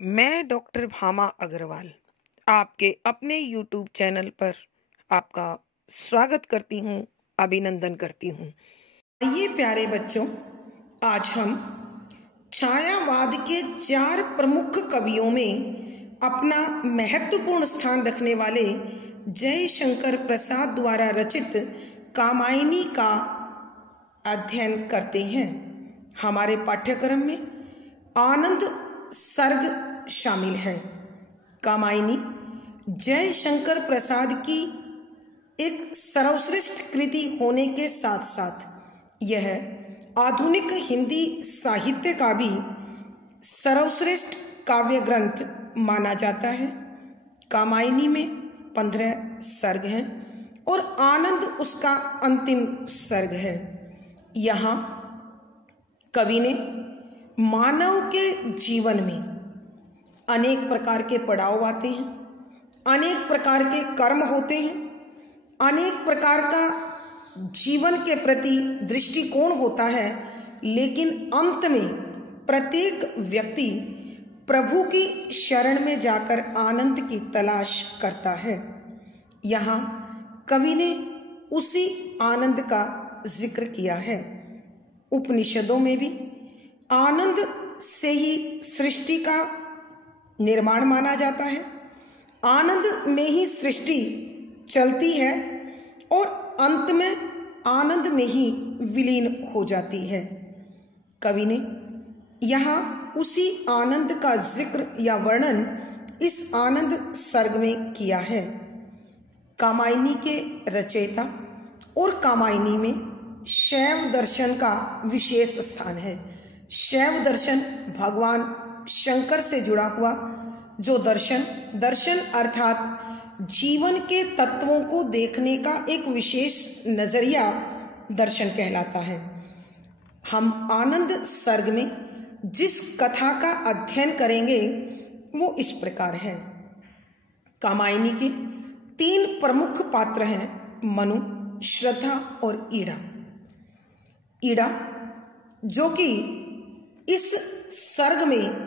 मैं डॉक्टर भामा अग्रवाल आपके अपने YouTube चैनल पर आपका स्वागत करती हूँ, अभिनंदन करती हूँ। आइए प्यारे बच्चों, आज हम छायावाद के 4 प्रमुख कवियों में अपना महत्वपूर्ण स्थान रखने वाले जयशंकर प्रसाद द्वारा रचित कामायनी का अध्ययन करते हैं। हमारे पाठ्यक्रम में आनंद सर्ग शामिल है। कामायनी जयशंकर प्रसाद की एक सर्वश्रेष्ठ कृति होने के साथ साथ यह आधुनिक हिंदी साहित्य का भी सर्वश्रेष्ठ काव्य ग्रंथ माना जाता है। कामायनी में 15 सर्ग हैं और आनंद उसका अंतिम सर्ग है। यहाँ कवि ने मानव के जीवन में अनेक प्रकार के पड़ाव आते हैं, अनेक प्रकार के कर्म होते हैं, अनेक प्रकार का जीवन के प्रति दृष्टिकोण होता है, लेकिन अंत में प्रत्येक व्यक्ति प्रभु की शरण में जाकर आनंद की तलाश करता है। यहाँ कवि ने उसी आनंद का जिक्र किया है। उपनिषदों में भी आनंद से ही सृष्टि का निर्माण माना जाता है। आनंद में ही सृष्टि चलती है और अंत में आनंद में ही विलीन हो जाती है। कवि ने यहाँ उसी आनंद का जिक्र या वर्णन इस आनंद सर्ग में किया है। कामायनी के रचयिता और कामायनी में शैव दर्शन का विशेष स्थान है। शैव दर्शन भगवान शंकर से जुड़ा हुआ जो दर्शन अर्थात जीवन के तत्वों को देखने का एक विशेष नजरिया दर्शन कहलाता है। हम आनंद सर्ग में जिस कथा का अध्ययन करेंगे वो इस प्रकार है। कामायनी के 3 प्रमुख पात्र हैं, मनु, श्रद्धा और ईड़ा। ईड़ा जो कि इस सर्ग में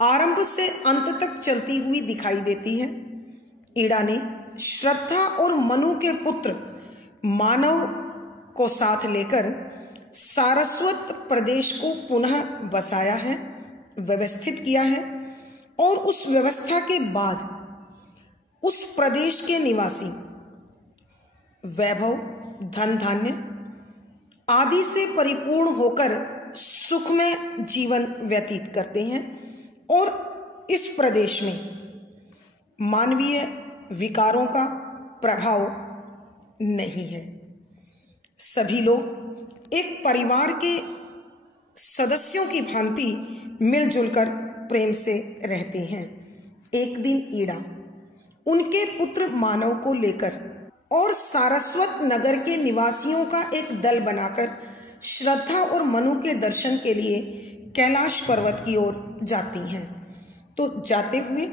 आरंभ से अंत तक चलती हुई दिखाई देती है। ईड़ा ने श्रद्धा और मनु के पुत्र मानव को साथ लेकर सारस्वत प्रदेश को पुनः बसाया है, व्यवस्थित किया है और उस व्यवस्था के बाद उस प्रदेश के निवासी वैभव, धन धान्य आदि से परिपूर्ण होकर सुख में जीवन व्यतीत करते हैं और इस प्रदेश में मानवीय विकारों का प्रभाव नहीं है। सभी लोग एक परिवार के सदस्यों की भांति मिलजुल कर प्रेम से रहते हैं। एक दिन ईड़ा उनके पुत्र मानव को लेकर और सारस्वत नगर के निवासियों का एक दल बनाकर श्रद्धा और मनु के दर्शन के लिए कैलाश पर्वत की ओर जाती हैं। तो जाते हुए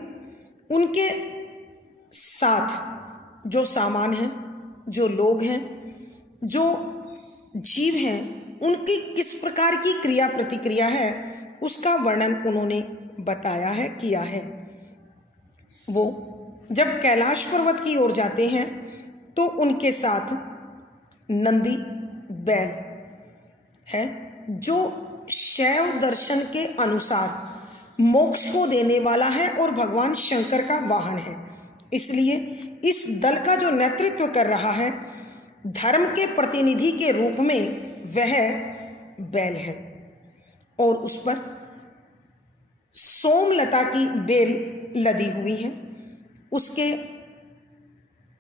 उनके साथ जो सामान हैं, जो लोग हैं, जो जीव हैं, उनकी किस प्रकार की क्रिया प्रतिक्रिया है उसका वर्णन उन्होंने बताया है, किया है। वो जब कैलाश पर्वत की ओर जाते हैं तो उनके साथ नंदी बैल है जो शैव दर्शन के अनुसार मोक्ष को देने वाला है और भगवान शंकर का वाहन है। इसलिए इस दल का जो नेतृत्व कर रहा है धर्म के प्रतिनिधि के रूप में वह बैल है और उस पर सोमलता की बेल लदी हुई है। उसके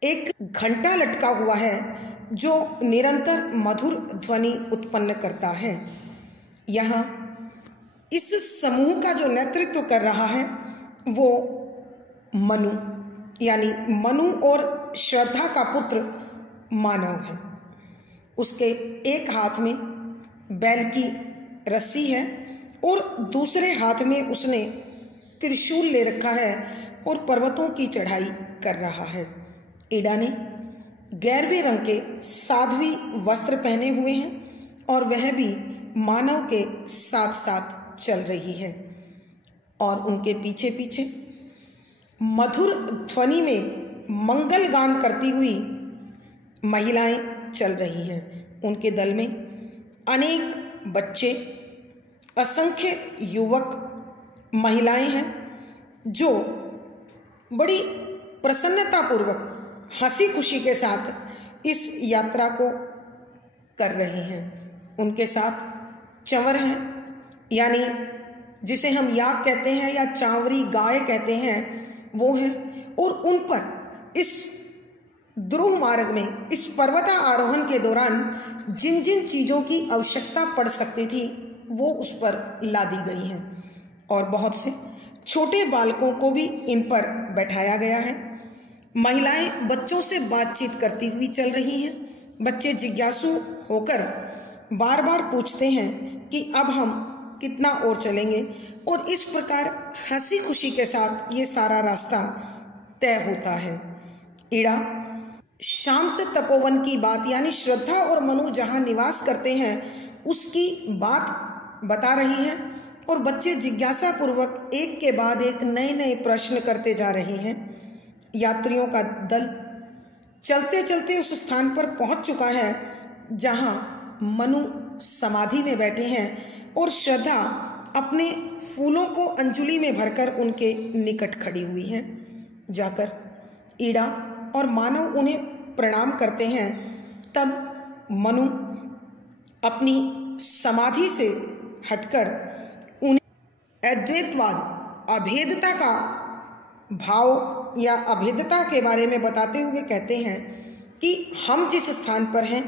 एक घंटा लटका हुआ है जो निरंतर मधुर ध्वनि उत्पन्न करता है। यहाँ इस समूह का जो नेतृत्व कर रहा है वो मनु यानी मनु और श्रद्धा का पुत्र मानव है। उसके एक हाथ में बैल की रस्सी है और दूसरे हाथ में उसने त्रिशूल ले रखा है और पर्वतों की चढ़ाई कर रहा है। ईड़ा ने गैरवे रंग के साध्वी वस्त्र पहने हुए हैं और वह भी मानव के साथ साथ चल रही है। और उनके पीछे पीछे मधुर ध्वनि में मंगल गान करती हुई महिलाएं चल रही हैं। उनके दल में अनेक बच्चे, असंख्य युवक महिलाएं हैं जो बड़ी प्रसन्नतापूर्वक हंसी खुशी के साथ इस यात्रा को कर रहे हैं। उनके साथ चंवर हैं, यानी जिसे हम याक कहते हैं या चांवरी गाय कहते हैं, वो हैं। और उन पर इस ध्रुव मार्ग में, इस पर्वता आरोहण के दौरान जिन जिन चीज़ों की आवश्यकता पड़ सकती थी वो उस पर लादी गई हैं। और बहुत से छोटे बालकों को भी इन पर बैठाया गया है। महिलाएं बच्चों से बातचीत करती हुई चल रही हैं। बच्चे जिज्ञासु होकर बार बार पूछते हैं कि अब हम कितना और चलेंगे, और इस प्रकार हंसी खुशी के साथ ये सारा रास्ता तय होता है। इड़ा शांत तपोवन की बात, यानी श्रद्धा और मनु जहाँ निवास करते हैं उसकी बात बता रही है, और बच्चे जिज्ञासा पूर्वक एक के बाद एक नए नए प्रश्न करते जा रहे हैं। यात्रियों का दल चलते चलते उस स्थान पर पहुंच चुका है जहां मनु समाधि में बैठे हैं और श्रद्धा अपने फूलों को अंजुलि में भरकर उनके निकट खड़ी हुई हैं। जाकर ईड़ा और मानव उन्हें प्रणाम करते हैं। तब मनु अपनी समाधि से हटकर उन्हें अद्वैतवाद, अभेदता का भाव या अभेदता के बारे में बताते हुए कहते हैं कि हम जिस स्थान पर हैं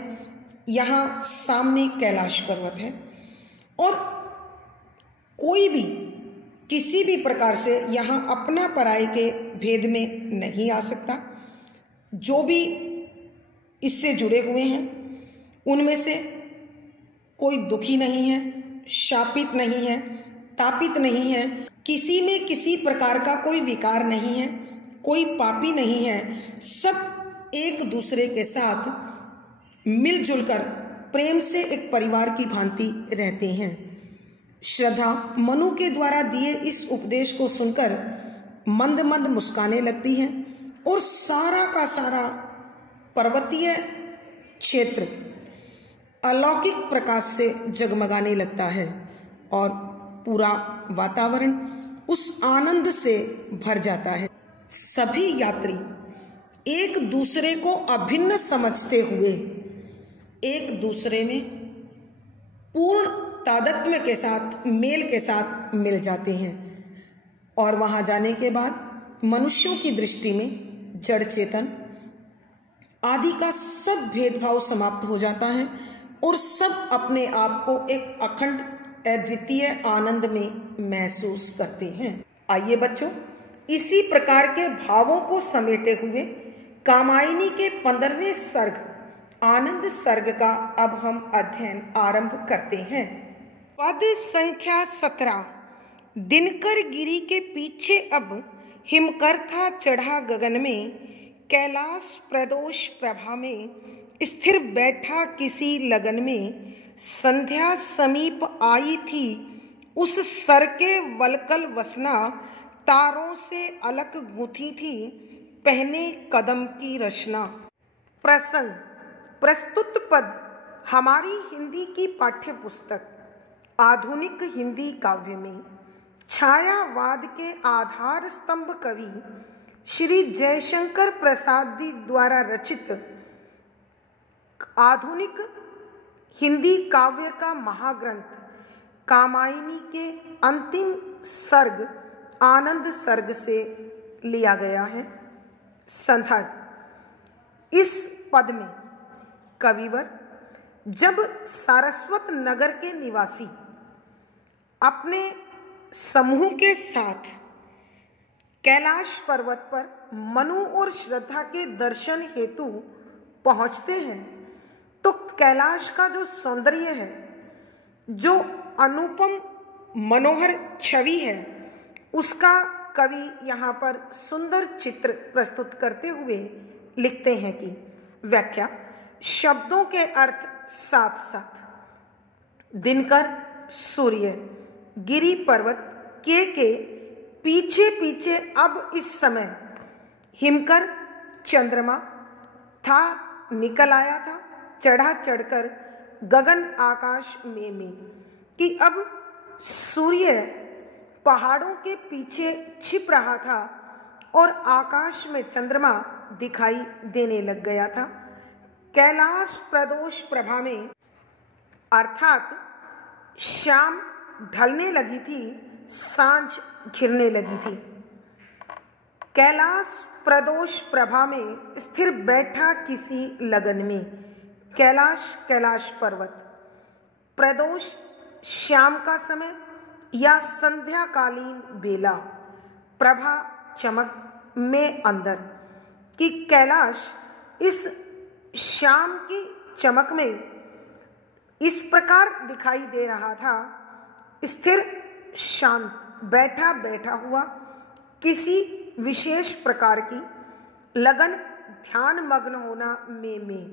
यहाँ सामने कैलाश पर्वत है, और कोई भी किसी भी प्रकार से यहाँ अपना पराई के भेद में नहीं आ सकता। जो भी इससे जुड़े हुए हैं उनमें से कोई दुखी नहीं है, शापित नहीं है, तापित नहीं है, किसी में किसी प्रकार का कोई विकार नहीं है, कोई पापी नहीं है। सब एक दूसरे के साथ मिलजुल कर प्रेम से एक परिवार की भांति रहते हैं। श्रद्धा मनु के द्वारा दिए इस उपदेश को सुनकर मंद मंद मुस्काने लगती हैं, और सारा का सारा पर्वतीय क्षेत्र अलौकिक प्रकाश से जगमगाने लगता है, और पूरा वातावरण उस आनंद से भर जाता है। सभी यात्री एक दूसरे को अभिन्न समझते हुए एक दूसरे में पूर्ण तादात्म्य के साथ, मेल के साथ मिल जाते हैं। और वहां जाने के बाद मनुष्यों की दृष्टि में जड़ चेतन आदि का सब भेदभाव समाप्त हो जाता है, और सब अपने आप को एक अखंड अद्वितीय आनंद में महसूस करते हैं। आइए बच्चों, इसी प्रकार के भावों को समेटे हुए कामायनी के 15वें सर्ग आनंद सर्ग का अब हम अध्ययन आरंभ करते हैं। पद संख्या 17। दिनकर गिरी के पीछे अब हिमकर्था चढ़ा गगन में, कैलाश प्रदोष प्रभा में स्थिर बैठा किसी लगन में, संध्या समीप आई थी उस सर के वलकल वसना, तारों से अलग गुथी थी पहने कदम की रचना। प्रसंग प्रस्तुत पद हमारी हिंदी की पाठ्य पुस्तक आधुनिक हिंदी काव्य में छायावाद के आधार स्तंभ कवि श्री जयशंकर प्रसाद जी द्वारा रचित आधुनिक हिंदी काव्य का महाग्रंथ कामायनी के अंतिम सर्ग आनंद सर्ग से लिया गया है। संदर्भ: इस पद में कविवर जब सारस्वत नगर के निवासी अपने समूह के साथ कैलाश पर्वत पर मनु और श्रद्धा के दर्शन हेतु पहुंचते हैं, तो कैलाश का जो सौंदर्य है, जो अनुपम मनोहर छवि है, उसका कवि यहाँ पर सुंदर चित्र प्रस्तुत करते हुए लिखते हैं कि व्याख्या: शब्दों के अर्थ साथ साथ दिनकर सूर्य, गिरि पर्वत के पीछे पीछे अब इस समय हिमकर चंद्रमा था निकल आया था, चढ़ा चढ़कर गगन आकाश में कि अब सूर्य पहाड़ों के पीछे छिप रहा था और आकाश में चंद्रमा दिखाई देने लग गया था। कैलाश प्रदोष प्रभा में अर्थात शाम ढलने लगी थी, सांझ घिरने लगी थी। कैलाश प्रदोष प्रभा में स्थिर बैठा किसी लगन में, कैलाश कैलाश पर्वत। प्रदोष शाम का समय या संध्याकालीन बेला, प्रभा चमक में अंदर कि कैलाश इस शाम की चमक में इस प्रकार दिखाई दे रहा था, स्थिर शांत बैठा बैठा हुआ किसी विशेष प्रकार की लगन ध्यान मग्न होना में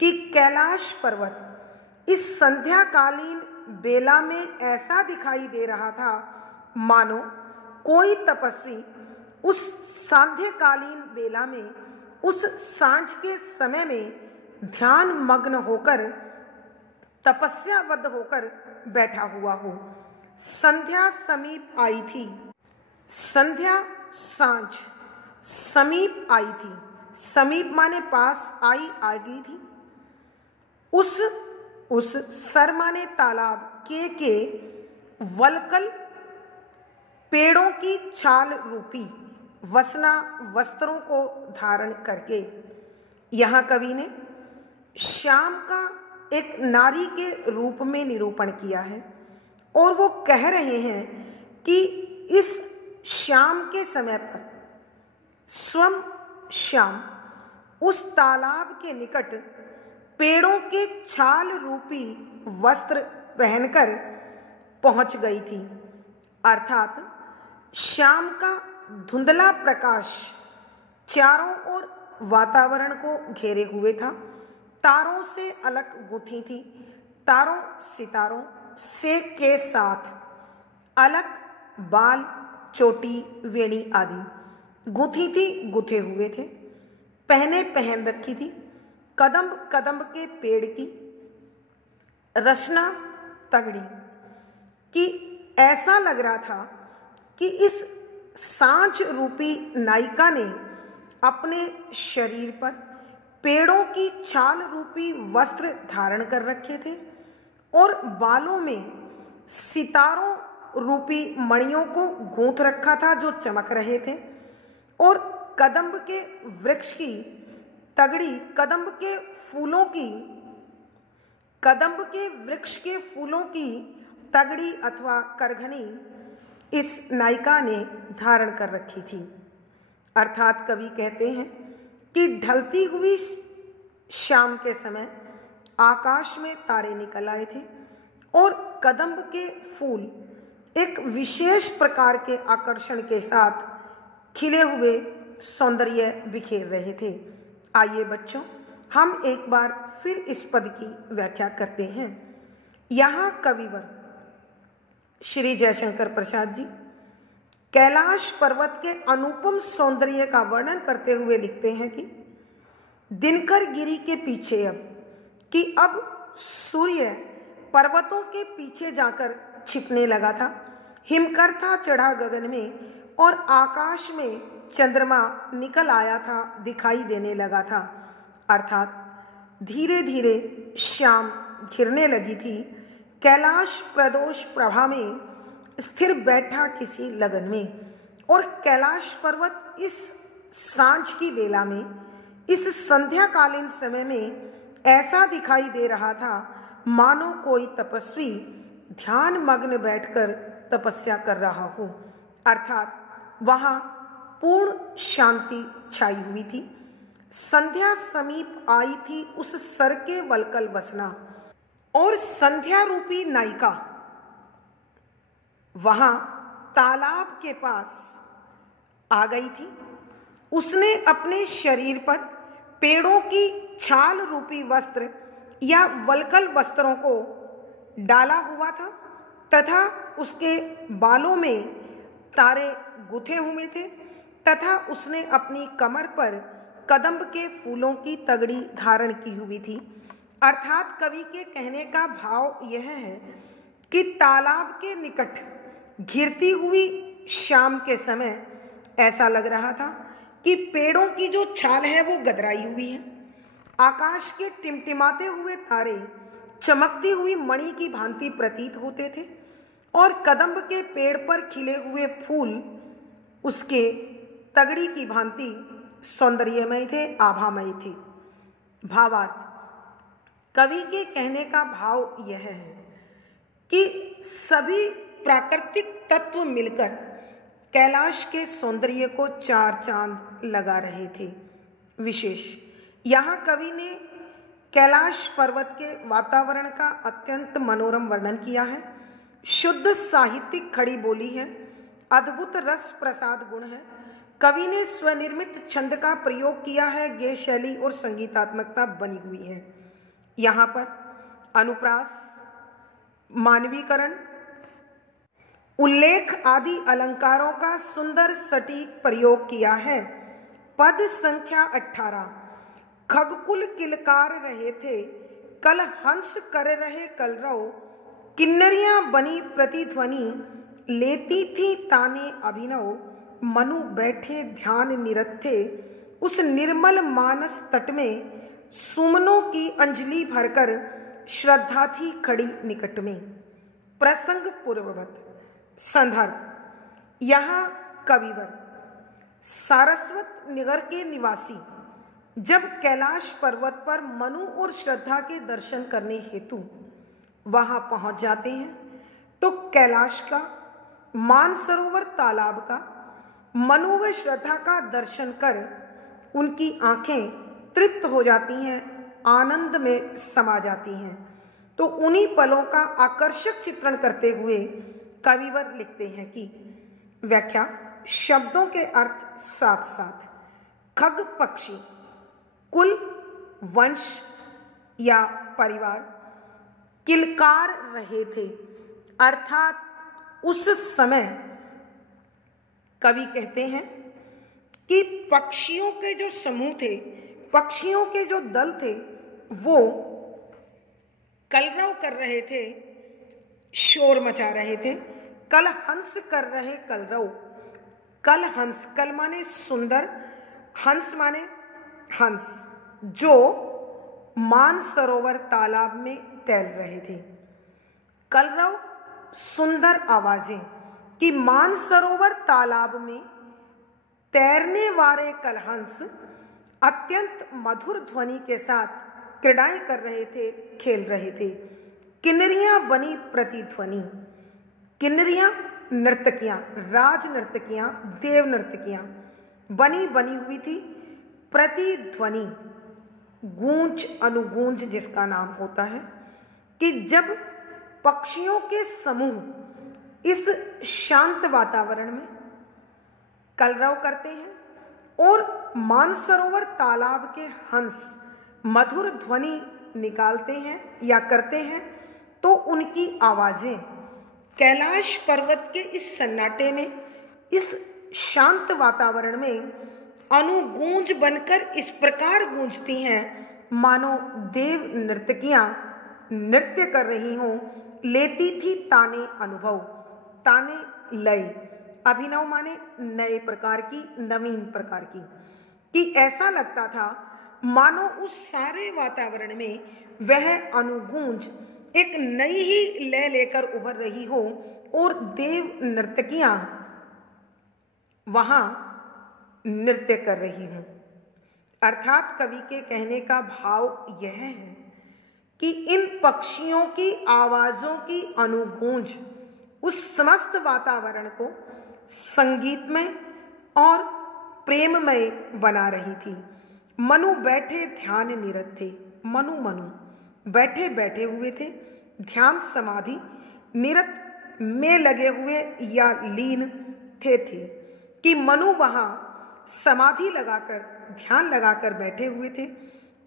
कि कैलाश पर्वत इस संध्याकालीन बेला में ऐसा दिखाई दे रहा था मानो कोई तपस्वी उस सांध्यकालीन बेला में, उस सांझ के समय में ध्यान मग्न होकर, तपस्याबद्ध होकर बैठा हुआ हो। संध्या समीप आई थी, संध्या सांझ समीप आई थी, समीप माने पास, आई आ गई थी। उस सर माने तालाब के वलकल पेड़ों की छाल रूपी वसना वस्त्रों को धारण करके यहाँ कवि ने श्याम का एक नारी के रूप में निरूपण किया है और वो कह रहे हैं कि इस शाम के समय पर स्वयं श्याम उस तालाब के निकट पेड़ों के छाल रूपी वस्त्र पहनकर पहुंच गई थी। अर्थात शाम का धुंधला प्रकाश चारों ओर वातावरण को घेरे हुए था, तारों से अलग गुथी थी, तारों सितारों से के साथ अलग बाल, चोटी, वेणी आदि गुथी थी, गुथे हुए थे, पहन रखी थी। कदम्ब कदम्ब के पेड़ की रचना तगड़ी कि ऐसा लग रहा था कि इस सांझ रूपी नायिका ने अपने शरीर पर पेड़ों की छाल रूपी वस्त्र धारण कर रखे थे और बालों में सितारों रूपी मणियों को गूंथ रखा था जो चमक रहे थे और कदम्ब के वृक्ष की तगड़ी, कदम्ब के वृक्ष के फूलों की तगड़ी अथवा करघनी इस नायिका ने धारण कर रखी थी। अर्थात कवि कहते हैं कि ढलती हुई शाम के समय आकाश में तारे निकल आए थे और कदम्ब के फूल एक विशेष प्रकार के आकर्षण के साथ खिले हुए सौंदर्य बिखेर रहे थे। आइए बच्चों, हम एक बार फिर इस पद की व्याख्या करते हैं। यहाँ कविवर श्री जयशंकर प्रसाद जी कैलाश पर्वत के अनुपम सौंदर्य का वर्णन करते हुए लिखते हैं कि दिनकर गिरी के पीछे अब सूर्य पर्वतों के पीछे जाकर छिपने लगा था, हिमकर था चढ़ा गगन में और आकाश में चंद्रमा निकल आया था, दिखाई देने लगा था। अर्थात धीरे धीरे शाम घिरने लगी थी। कैलाश प्रदोष प्रभा में स्थिर बैठा किसी लगन में और कैलाश पर्वत इस सांझ की बेला में, इस संध्याकालीन समय में ऐसा दिखाई दे रहा था मानो कोई तपस्वी ध्यान मग्न बैठकर तपस्या कर रहा हो। अर्थात वहां पूर्ण शांति छाई हुई थी। संध्या समीप आई थी उस सर के वलकल वसना और संध्या रूपी नायिका वहां तालाब के पास आ गई थी। उसने अपने शरीर पर पेड़ों की छाल रूपी वस्त्र या वलकल वस्त्रों को डाला हुआ था तथा उसके बालों में तारे गुथे हुए थे तथा उसने अपनी कमर पर कदम्ब के फूलों की तगड़ी धारण की हुई थी। अर्थात कवि के कहने का भाव यह है कि तालाब के निकट घिरती हुई शाम के समय ऐसा लग रहा था कि पेड़ों की जो छाल है वो गदराई हुई है। आकाश के टिमटिमाते हुए तारे चमकती हुई मणि की भांति प्रतीत होते थे और कदम्ब के पेड़ पर खिले हुए फूल उसके तगड़ी की भांति सौंदर्यमय थे, आभामय थे। भावार्थ, कवि के कहने का भाव यह है कि सभी प्राकृतिक तत्व मिलकर कैलाश के सौंदर्य को चार चांद लगा रहे थे। विशेष यहाँ कवि ने कैलाश पर्वत के वातावरण का अत्यंत मनोरम वर्णन किया है। शुद्ध साहित्यिक खड़ी बोली है, अद्भुत रस प्रसाद गुण है। कवि ने स्वनिर्मित छंद का प्रयोग किया है, गेय शैली और संगीतात्मकता बनी हुई है। यहाँ पर अनुप्रास, मानवीकरण, उल्लेख आदि अलंकारों का सुंदर सटीक प्रयोग किया है। पद संख्या 18। खगकुल किलकार रहे थे, कल हंस कर रहे कलरव, किन्नरियां बनी प्रतिध्वनि, लेती थी ताने अभिनव, मनु बैठे ध्यान निरत थे, उस निर्मल मानस तट में, सुमनों की अंजलि भरकर श्रद्धा थी खड़ी निकट में। प्रसंग पूर्ववत। संदर्भ, यहाँ कविवर सारस्वत नगर के निवासी जब कैलाश पर्वत पर मनु और श्रद्धा के दर्शन करने हेतु वहां पहुंच जाते हैं तो कैलाश का, मानसरोवर तालाब का, मनु व श्रद्धा का दर्शन कर उनकी आंखें तृप्त हो जाती हैं, आनंद में समा जाती हैं। तो उन्हीं पलों का आकर्षक चित्रण करते हुए कविवर लिखते हैं कि व्याख्या, शब्दों के अर्थ साथ साथ। खग पक्षी, कुल, वंश या परिवार, किलकार रहे थे अर्थात उस समय कवि कहते हैं कि पक्षियों के जो समूह थे, पक्षियों के जो दल थे, वो कलरव कर रहे थे, शोर मचा रहे थे। कल हंस कर रहे कलरव। कल हंस, कल माने सुंदर, हंस माने हंस, जो मानसरोवर तालाब में तैर रहे थे। कलरव सुंदर आवाजें कि मानसरोवर तालाब में तैरने वाले कलहंस अत्यंत मधुर ध्वनि के साथ क्रीड़ाएं कर रहे थे, खेल रहे थे। किन्नरियां बनी प्रतिध्वनि। किन्नरियां नर्तकियां, राज नर्तकियां, देव नर्तकियां बनी हुई थी। प्रतिध्वनि, गूंज, अनुगूंज जिसका नाम होता है, कि जब पक्षियों के समूह इस शांत वातावरण में कलरव करते हैं और मानसरोवर तालाब के हंस मधुर ध्वनि निकालते हैं या करते हैं, तो उनकी आवाजें कैलाश पर्वत के इस सन्नाटे में, इस शांत वातावरण में अनुगूंज बनकर इस प्रकार गूंजती हैं मानो देव नर्तकियां नृत्य कर रही हों। लेती थी ताने अनुभव, ताने लय, अभिनव माने नए प्रकार की, नवीन प्रकार की, कि ऐसा लगता था मानो उस सारे वातावरण में वह अनुगूंज एक नई ही लय लेकर उभर रही हो और देव नर्तकियां वहां नृत्य कर रही हूं। अर्थात कवि के कहने का भाव यह है कि इन पक्षियों की आवाजों की अनुगूंज उस समस्त वातावरण को संगीतमय और प्रेममय बना रही थी। मनु बैठे ध्यान निरत थे। मनु बैठे बैठे हुए थे, ध्यान समाधि निरत में लगे हुए या लीन थे कि मनु वहां समाधि लगाकर, ध्यान लगाकर बैठे हुए थे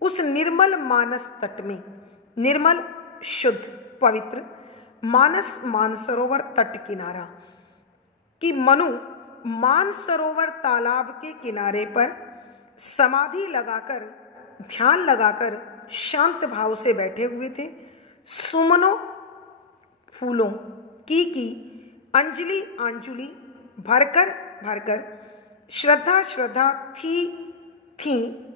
उस निर्मल मानस तट में। निर्मल, शुद्ध, पवित्र मानस, मानसरोवर, तट किनारा। कि मनु मानसरोवर तालाब के किनारे पर समाधि लगाकर, ध्यान लगाकर शांत भाव से बैठे हुए थे। सुमनों फूलों की अंजलि अंजुलि भरकर भरकर श्रद्धा श्रद्धा थी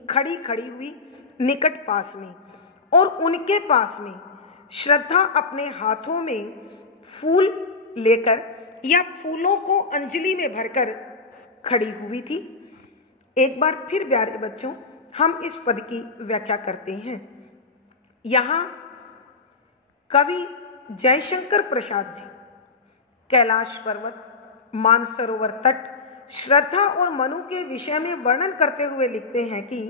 खड़ी खड़ी हुई निकट पास में, और उनके पास में श्रद्धा अपने हाथों में फूल लेकर या फूलों को अंजलि में भरकर खड़ी हुई थी। एक बार फिर प्यारे बच्चों हम इस पद की व्याख्या करते हैं। यहाँ कवि जयशंकर प्रसाद जी कैलाश पर्वत, मानसरोवर तट, श्रद्धा और मनु के विषय में वर्णन करते हुए लिखते हैं कि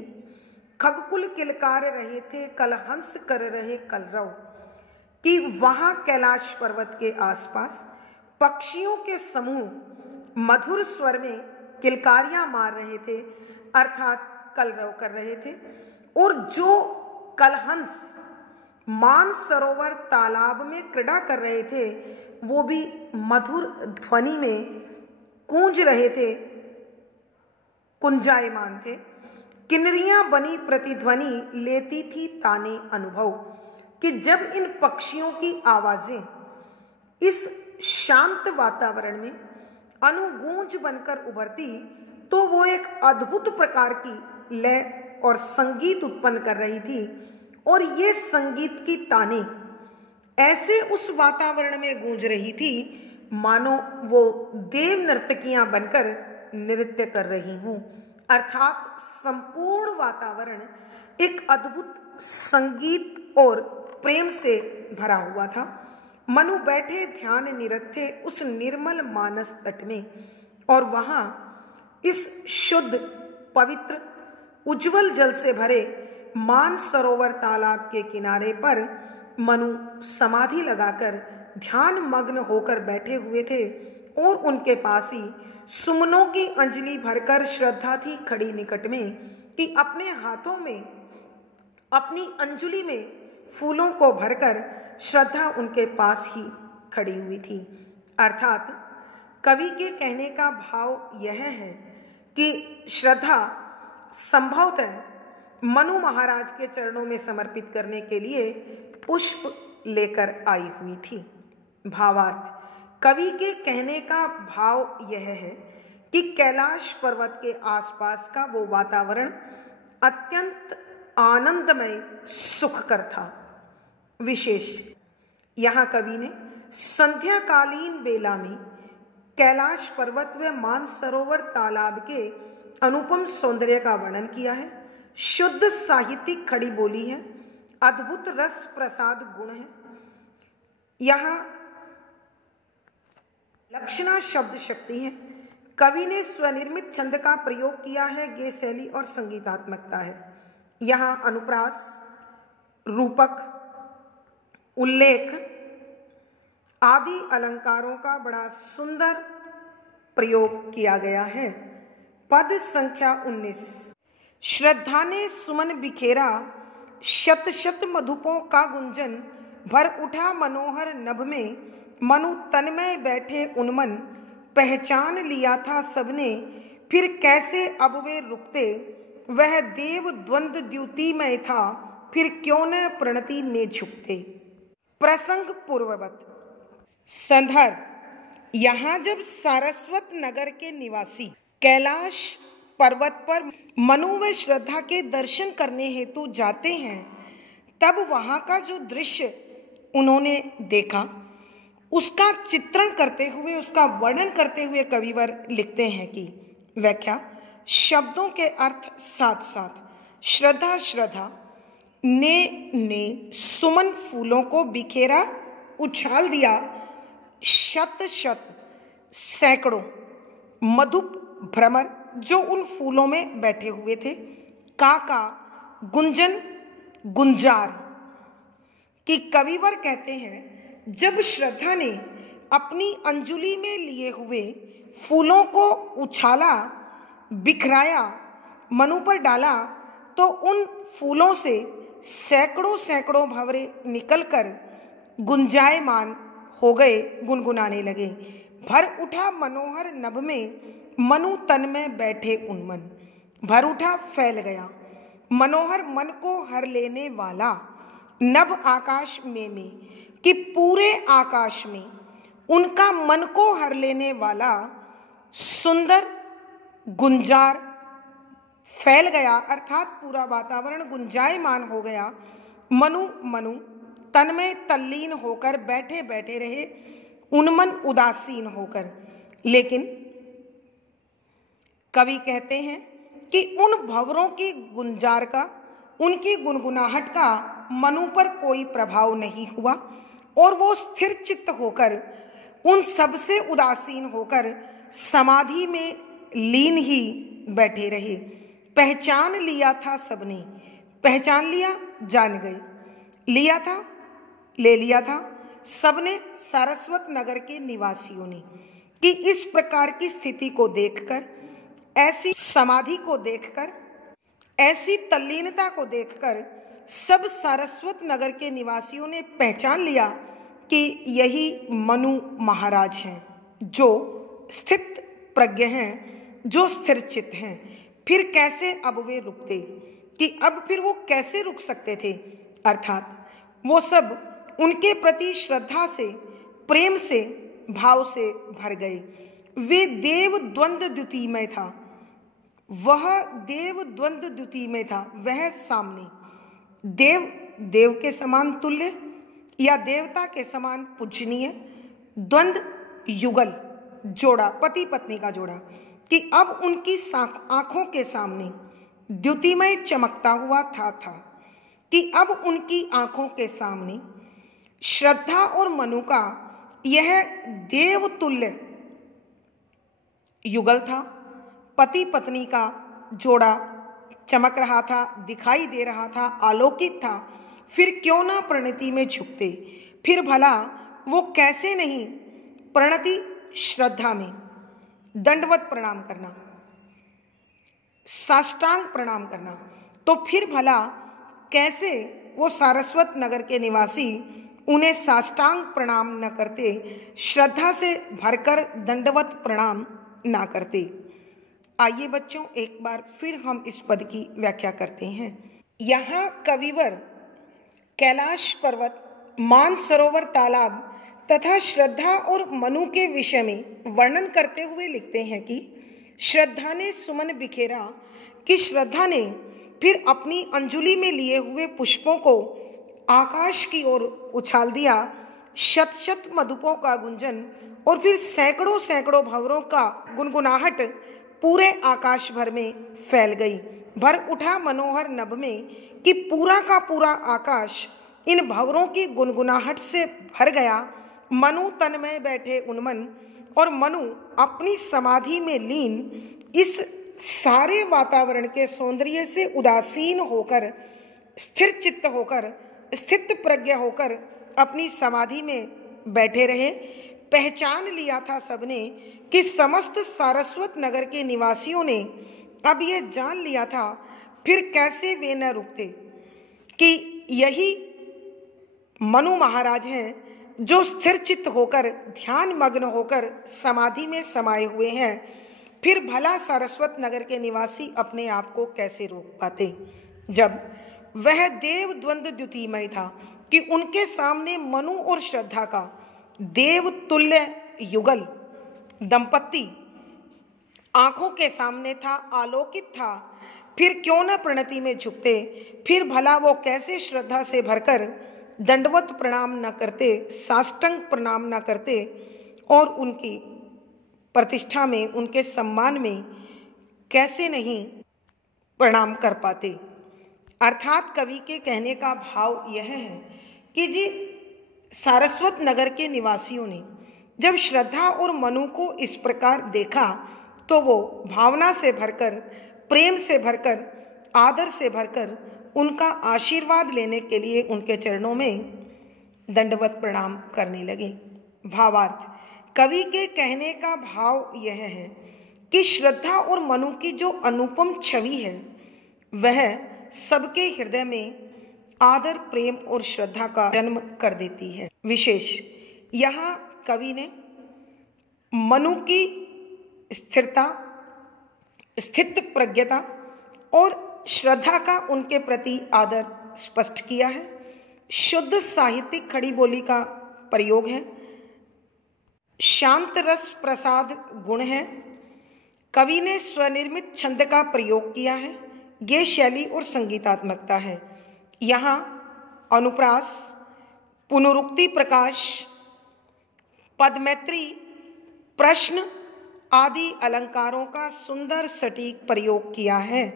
खगकुल किलकार रहे थे, कल हंस कर रहे कलरव, कि वहां कैलाश पर्वत के आसपास पक्षियों के समूह मधुर स्वर में किलकारियां मार रहे थे, अर्थात कलरव कर रहे थे। और जो कलहंस मानसरोवर तालाब में क्रीड़ा कर रहे थे वो भी मधुर ध्वनि में गूंज रहे थे, कुंजायमान थे। किन्नरियां बनी प्रतिध्वनि लेती थी ताने अनुभव, कि जब इन पक्षियों की आवाजें इस शांत वातावरण में अनुगूंज बनकर उभरती तो वो एक अद्भुत प्रकार की लय और संगीत उत्पन्न कर रही थी, और ये संगीत की ताने ऐसे उस वातावरण में गूंज रही थी मानो वो देव नर्तकियां बनकर नृत्य कर रही हूं, अर्थात संपूर्ण वातावरण एक अद्भुत संगीत और प्रेम से भरा हुआ था। मनु बैठे ध्यान निरत थे उस निर्मल मानस तट में, और वहां इस शुद्ध पवित्र उज्जवल जल से भरे मानसरोवर तालाब के किनारे पर मनु समाधि लगाकर ध्यान मग्न होकर बैठे हुए थे, और उनके पास ही सुमनों की अंजलि भरकर श्रद्धा थी खड़ी निकट में, कि अपने हाथों में अपनी अंजलि में फूलों को भरकर श्रद्धा उनके पास ही खड़ी हुई थी। अर्थात कवि के कहने का भाव यह है कि श्रद्धा संभवतः मनु महाराज के चरणों में समर्पित करने के लिए पुष्प लेकर आई हुई थी। भावार्थ, कवि के कहने का भाव यह है कि कैलाश पर्वत के आसपास का वो वातावरण अत्यंत आनंदमय सुखकर था। विशेष यहाँ कवि ने संध्याकालीन बेला में कैलाश पर्वत व मानसरोवर तालाब के अनुपम सौंदर्य का वर्णन किया है। शुद्ध साहित्यिक खड़ी बोली है, अद्भुत रस प्रसाद गुण है। यहाँ लक्षणा शब्द शक्ति है। कवि ने स्वनिर्मित छंद का प्रयोग किया है, गेय शैली और संगीतात्मकता है। यहाँ अनुप्रास, रूपक, उल्लेख आदि अलंकारों का बड़ा सुंदर प्रयोग किया गया है। पद संख्या 19। श्रद्धा ने सुमन बिखेरा, शत शत मधुपों का गुंजन, भर उठा मनोहर नभ में, मनु तन्मय बैठे उन्मन, पहचान लिया था सबने, फिर कैसे अब वे रुकते, वह देव द्वंद द्युतिमय था, फिर क्यों न प्रणति में झुकते। प्रसंग पूर्ववत। संदर्भ, यहाँ जब सारस्वत नगर के निवासी कैलाश पर्वत पर मनु व श्रद्धा के दर्शन करने हेतु जाते हैं, तब वहाँ का जो दृश्य उन्होंने देखा उसका चित्रण करते हुए, उसका वर्णन करते हुए कविवर लिखते हैं कि व्याख्या, शब्दों के अर्थ साथ साथ श्रद्धा श्रद्धा ने सुमन फूलों को बिखेरा, उछाल दिया, शत शत सैकड़ों मधुप भ्रमर जो उन फूलों में बैठे हुए थे, काका गुंजन गुंजार, कि कविवर कहते हैं जब श्रद्धा ने अपनी अंजुलि में लिए हुए फूलों को उछाला, बिखराया, मनु पर डाला, तो उन फूलों से सैकड़ों सैकड़ों भंवरे निकलकर गुंजायमान हो गए, गुनगुनाने लगे। भर उठा मनोहर नभ में मनु तन में बैठे उन्मन। भर उठा फैल गया मनोहर मन को हर लेने वाला नभ आकाश में कि पूरे आकाश में उनका मन को हर लेने वाला सुंदर गुंजार फैल गया, अर्थात पूरा वातावरण गुंजायमान हो गया। मनु तन में तल्लीन होकर बैठे बैठे रहे, उन्मन उदासीन होकर। लेकिन कवि कहते हैं कि उन भंवरों की गुंजार का, उनकी गुनगुनाहट का मनु पर कोई प्रभाव नहीं हुआ और वो स्थिर चित्त होकर, उन सब से उदासीन होकर समाधि में लीन ही बैठे रहे। पहचान लिया था सबने, पहचान लिया जान गए, लिया था ले लिया था सबने सारस्वत नगर के निवासियों ने कि इस प्रकार की स्थिति को देखकर, ऐसी समाधि को देखकर, ऐसी तल्लीनता को देखकर सब सारस्वत नगर के निवासियों ने पहचान लिया कि यही मनु महाराज हैं, जो स्थित प्रज्ञ हैं, जो स्थिर चित्त हैं। फिर कैसे अब वे रुकते, कि अब फिर वो कैसे रुक सकते थे, अर्थात वो सब उनके प्रति श्रद्धा से, प्रेम से, भाव से भर गए। वे देव द्वंद्व द्वितीयमय था, वह देव द्वंद्व द्वितीयमय था, वह सामने देव देव के समान तुल्य या देवता के समान पूजनीय, द्वंद्व युगल जोड़ा, पति पत्नी का जोड़ा, कि अब उनकी आंखों के सामने द्युतिमय चमकता हुआ था कि अब उनकी आंखों के सामने श्रद्धा और मनु का यह देवतुल्य युगल था, पति पत्नी का जोड़ा चमक रहा था, दिखाई दे रहा था, आलोकित था। फिर क्यों ना प्रणति में झुकते, फिर भला वो कैसे नहीं प्रणति श्रद्धा में दंडवत प्रणाम करना, साष्टांग प्रणाम करना, तो फिर भला कैसे वो सारस्वत नगर के निवासी उन्हें साष्टांग प्रणाम न करते, श्रद्धा से भरकर दंडवत प्रणाम ना करते। आइए बच्चों, एक बार फिर हम इस पद की व्याख्या करते हैं। यहाँ कविवर कैलाश पर्वत, मानसरोवर तालाब तथा श्रद्धा और मनु के विषय में वर्णन करते हुए लिखते हैं कि श्रद्धा ने सुमन बिखेरा, कि श्रद्धा ने फिर अपनी अंजुलि में लिए हुए पुष्पों को आकाश की ओर उछाल दिया। शत शत मधुपों का गुंजन और फिर सैकड़ों सैकड़ों भंवरों का गुनगुनाहट पूरे आकाश भर में फैल गई। भर उठा मनोहर नभ में, कि पूरा का पूरा आकाश इन भंवरों की गुनगुनाहट से भर गया। मनु तन में बैठे उन्मन, और मनु अपनी समाधि में लीन इस सारे वातावरण के सौंदर्य से उदासीन होकर, स्थिर चित्त होकर, स्थित प्रज्ञ होकर अपनी समाधि में बैठे रहे। पहचान लिया था सबने कि समस्त सारस्वत नगर के निवासियों ने अब यह जान लिया था, फिर कैसे वे न रुकते, कि यही मनु महाराज हैं, जो स्थिर चित्त होकर, ध्यान मग्न होकर समाधि में समाये हुए हैं। फिर भला सारस्वत नगर के निवासी अपने आप को कैसे रोक पाते, जब वह देव द्वंद्व द्युतिमय था, कि उनके सामने मनु और श्रद्धा का देव तुल्य युगल दंपत्ति आंखों के सामने था, आलोकित था। फिर क्यों न प्रणति में झुकते, फिर भला वो कैसे श्रद्धा से भरकर दंडवत प्रणाम न करते, साष्टांग प्रणाम न करते, और उनकी प्रतिष्ठा में, उनके सम्मान में कैसे नहीं प्रणाम कर पाते। अर्थात कवि के कहने का भाव यह है कि जी सारस्वत नगर के निवासियों ने जब श्रद्धा और मनु को इस प्रकार देखा, तो वो भावना से भरकर, प्रेम से भरकर, आदर से भरकर उनका आशीर्वाद लेने के लिए उनके चरणों में दंडवत प्रणाम करने लगे। भावार्थ, कवि के कहने का भाव यह है कि श्रद्धा और मनु की जो अनुपम छवि है, वह सबके हृदय में आदर, प्रेम और श्रद्धा का जन्म कर देती है। विशेष यहाँ कवि ने मनु की स्थिरता, स्थित प्रज्ञता और श्रद्धा का उनके प्रति आदर स्पष्ट किया है। शुद्ध साहित्यिक खड़ी बोली का प्रयोग है। शांत रस प्रसाद गुण है। कवि ने स्वनिर्मित छंद का प्रयोग किया है। ये शैली और संगीतात्मकता है। यहाँ अनुप्रास, पुनरुक्ति प्रकाश, पदमैत्री, प्रश्न आदि अलंकारों का सुंदर सटीक प्रयोग किया है।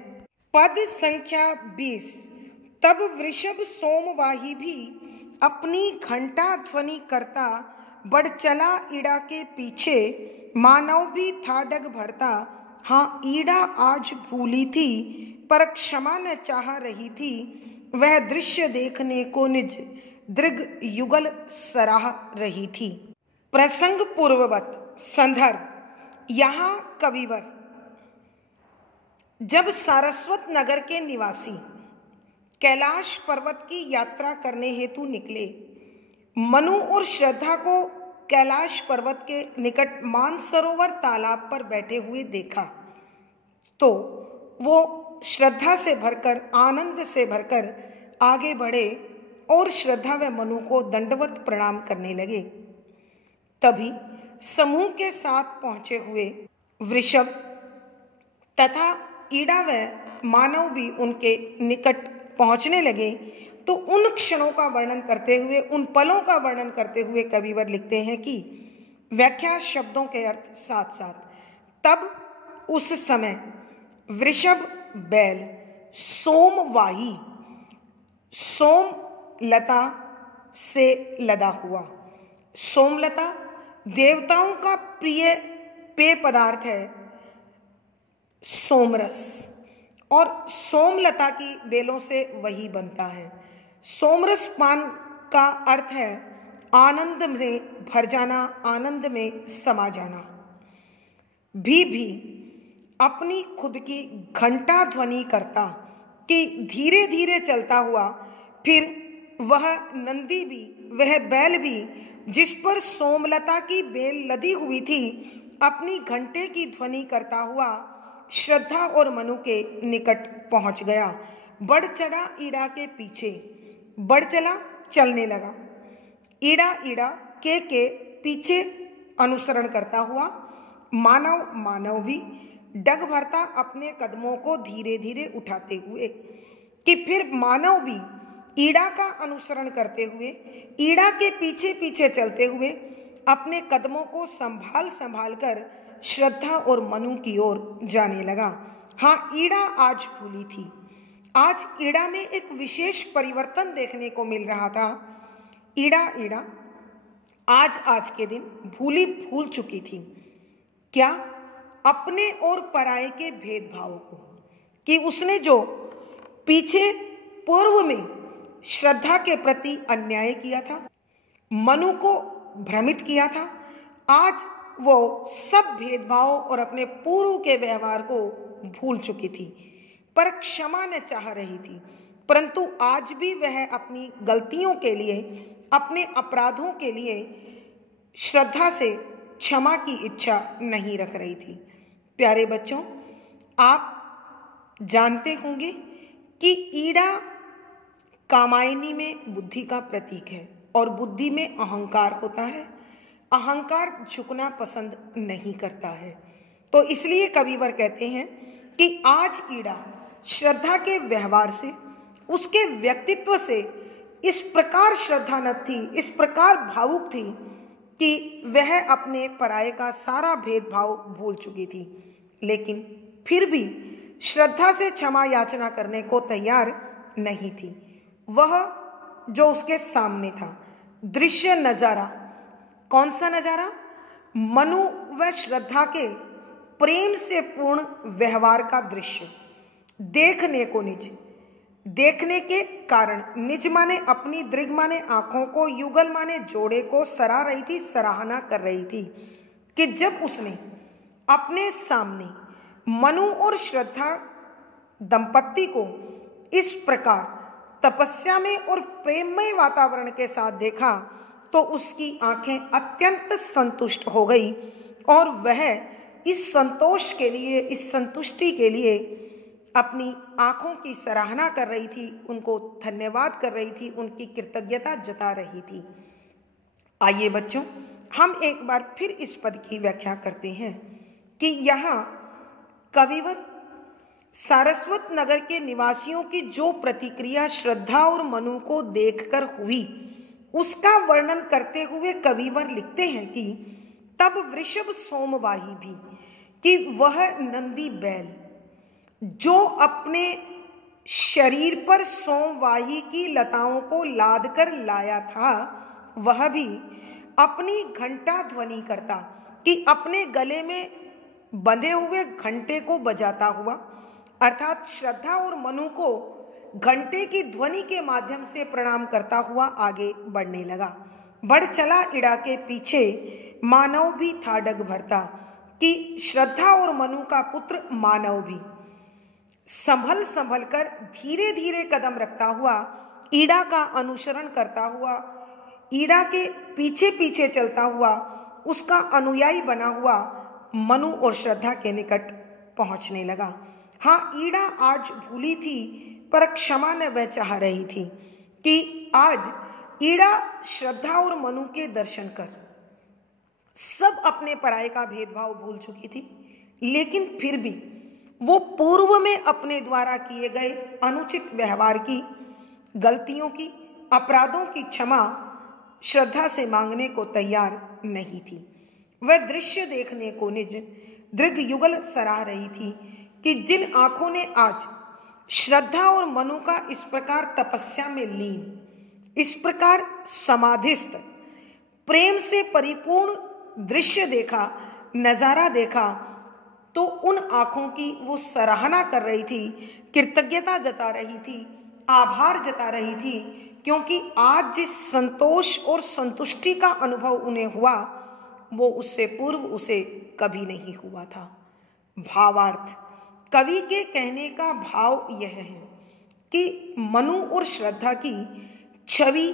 पद संख्या 20। तब वृषभ सोमवाही भी अपनी घंटा ध्वनि करता, बढ़ चला ईड़ा के पीछे, मानव भी था डग भरता। हाँ ईड़ा आज भूली थी, पर क्षमा न चाह रही थी, वह दृश्य देखने को निज दृग युगल सराह रही थी। प्रसंग पूर्ववत। संदर्भ। यहाँ कविवर जब सारस्वत नगर के निवासी कैलाश पर्वत की यात्रा करने हेतु निकले, मनु और श्रद्धा को कैलाश पर्वत के निकट मानसरोवर तालाब पर बैठे हुए देखा तो वो श्रद्धा से भरकर, आनंद से भरकर आगे बढ़े और श्रद्धा व मनु को दंडवत प्रणाम करने लगे। तभी समूह के साथ पहुंचे हुए वृषभ तथा ईड़ा व मानव भी उनके निकट पहुंचने लगे तो उन क्षणों का वर्णन करते हुए, उन पलों का वर्णन करते हुए कविवर लिखते हैं कि व्याख्या शब्दों के अर्थ साथ साथ। तब उस समय वृषभ बैल सोमवाही, सोम लता से लदा हुआ। सोमलता देवताओं का प्रिय पेय पदार्थ है सोमरस, और सोमलता की बेलों से वही बनता है। सोमरस पान का अर्थ है आनंद में भर जाना, आनंद में समा जाना। भी अपनी खुद की घंटा ध्वनि करता कि धीरे धीरे चलता हुआ, फिर वह नंदी भी, वह बैल भी जिस पर सोमलता की बेल लदी हुई थी, अपनी घंटे की ध्वनि करता हुआ श्रद्धा और मनु के निकट पहुंच गया। बढ़ चढ़ा ईड़ा के पीछे, बढ़ चला चलने लगा। ईड़ा के पीछे अनुसरण करता हुआ, मानव भी डग भरता अपने कदमों को धीरे धीरे उठाते हुए, कि फिर मानव भी ईड़ा का अनुसरण करते हुए, ईड़ा के पीछे पीछे चलते हुए अपने कदमों को संभाल कर श्रद्धा और मनु की ओर जाने लगा। हाँ ईड़ा आज भूली थी। आज ईड़ा में एक विशेष परिवर्तन देखने को मिल रहा था। ईड़ा आज के दिन भूल चुकी थी। क्या? अपने और पराये के भेदभाव को, कि उसने जो पीछे पूर्व में श्रद्धा के प्रति अन्याय किया था, मनु को भ्रमित किया था, आज वो सब भेदभाव और अपने पूर्व के व्यवहार को भूल चुकी थी, पर क्षमा न चाह रही थी। परंतु आज भी वह अपनी गलतियों के लिए, अपने अपराधों के लिए श्रद्धा से क्षमा की इच्छा नहीं रख रही थी। प्यारे बच्चों, आप जानते होंगे कि ईड़ा कामायनी में बुद्धि का प्रतीक है और बुद्धि में अहंकार होता है। अहंकार झुकना पसंद नहीं करता है। तो इसलिए कविवर कहते हैं कि आज ईड़ा श्रद्धा के व्यवहार से, उसके व्यक्तित्व से इस प्रकार श्रद्धानत थी, इस प्रकार भावुक थी कि वह अपने पराये का सारा भेदभाव भूल चुकी थी, लेकिन फिर भी श्रद्धा से क्षमा याचना करने को तैयार नहीं थी। वह जो उसके सामने था दृश्य नजारा, कौन सा नजारा? मनु व श्रद्धा के प्रेम से पूर्ण व्यवहार का दृश्य देखने को निज, देखने के कारण निज माने अपनी, दृग माने आंखों को, युगल माने जोड़े को सराह रही थी, सराहना कर रही थी कि जब उसने अपने सामने मनु और श्रद्धा दंपत्ति को इस प्रकार तपस्या में और प्रेममय वातावरण के साथ देखा तो उसकी आंखें अत्यंत संतुष्ट हो गई और वह इस संतोष के लिए, इस संतुष्टि के लिए अपनी आंखों की सराहना कर रही थी, उनको धन्यवाद कर रही थी, उनकी कृतज्ञता जता रही थी। आइए बच्चों, हम एक बार फिर इस पद की व्याख्या करते हैं कि यहाँ कविवर सारस्वत नगर के निवासियों की जो प्रतिक्रिया श्रद्धा और मनु को देखकर हुई, उसका वर्णन करते हुए कविवर लिखते हैं कि तब वृषभ सोमवाही भी, कि वह नंदी बैल जो अपने शरीर पर सोमवाही की लताओं को लाद कर लाया था, वह भी अपनी घंटा ध्वनि करता, कि अपने गले में बंधे हुए घंटे को बजाता हुआ, अर्थात श्रद्धा और मनु को घंटे की ध्वनि के माध्यम से प्रणाम करता हुआ आगे बढ़ने लगा। बढ़ चला इड़ा के पीछे मानव भी था डग भरता, कि श्रद्धा और मनु का पुत्र मानव भी संभल संभल कर धीरे धीरे कदम रखता हुआ, ईड़ा का अनुसरण करता हुआ, ईड़ा के पीछे पीछे चलता हुआ, उसका अनुयायी बना हुआ मनु और श्रद्धा के निकट पहुंचने लगा। हाँ, ईड़ा आज भूली थी, पर क्षमा न वह चाह रही थी कि आज ईड़ा श्रद्धा और मनु के दर्शन कर सब अपने पराये का भेदभाव भूल चुकी थी, लेकिन फिर भी वो पूर्व में अपने द्वारा किए गए अनुचित व्यवहार की, गलतियों की, अपराधों की क्षमा श्रद्धा से मांगने को तैयार नहीं थी। वह दृश्य देखने को निज दृग युगल सराह रही थी कि जिन आंखों ने आज श्रद्धा और मनु का इस प्रकार तपस्या में लीन, इस प्रकार समाधिस्थ, प्रेम से परिपूर्ण दृश्य देखा, नजारा देखा, तो उन आंखों की वो सराहना कर रही थी, कृतज्ञता जता रही थी, आभार जता रही थी, क्योंकि आज जिस संतोष और संतुष्टि का अनुभव उन्हें हुआ, वो उससे पूर्व उसे कभी नहीं हुआ था। भावार्थ, कवि के कहने का भाव यह है कि मनु और श्रद्धा की छवि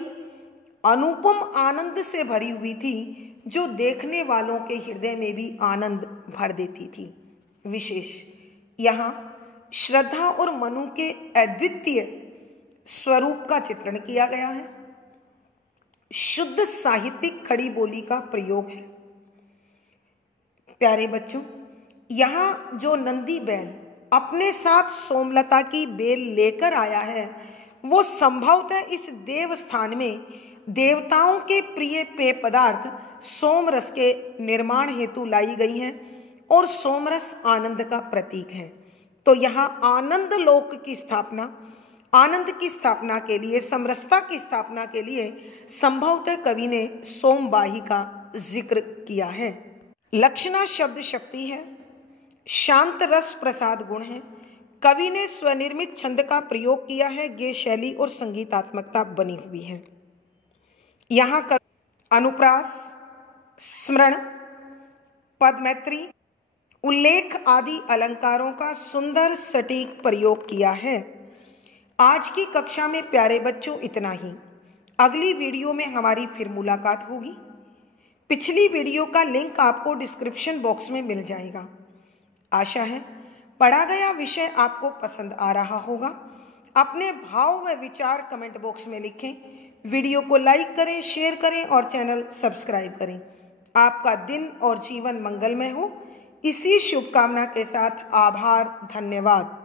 अनुपम आनंद से भरी हुई थी, जो देखने वालों के हृदय में भी आनंद भर देती थी। विशेष यहाँ श्रद्धा और मनु के अद्वितीय स्वरूप का चित्रण किया गया है। शुद्ध साहित्यिक खड़ी बोली का प्रयोग है। प्यारे बच्चों, यहाँ जो नंदी बैल अपने साथ सोमलता की बेल लेकर आया है, वो संभवतः इस देव स्थान में देवताओं के प्रिय पेय पदार्थ सोमरस के निर्माण हेतु लाई गई हैं, और सोमरस आनंद का प्रतीक है। तो यहाँ आनंद लोक की स्थापना, आनंद की स्थापना के लिए, समरसता की स्थापना के लिए संभवतः कवि ने सोमवाही का जिक्र किया है। लक्षणा शब्द शक्ति है, शांत रस प्रसाद गुण है। कवि ने स्वनिर्मित छंद का प्रयोग किया है, गेय शैली और संगीतात्मकता बनी हुई है। यहाँ अनुप्रास, स्मरण, पदमैत्री, उल्लेख आदि अलंकारों का सुंदर सटीक प्रयोग किया है। आज की कक्षा में प्यारे बच्चों इतना ही। अगली वीडियो में हमारी फिर मुलाकात होगी। पिछली वीडियो का लिंक आपको डिस्क्रिप्शन बॉक्स में मिल जाएगा। आशा है पढ़ा गया विषय आपको पसंद आ रहा होगा। अपने भाव व विचार कमेंट बॉक्स में लिखें। वीडियो को लाइक करें, शेयर करें और चैनल सब्सक्राइब करें। आपका दिन और जीवन मंगलमय हो, इसी शुभकामना के साथ आभार, धन्यवाद।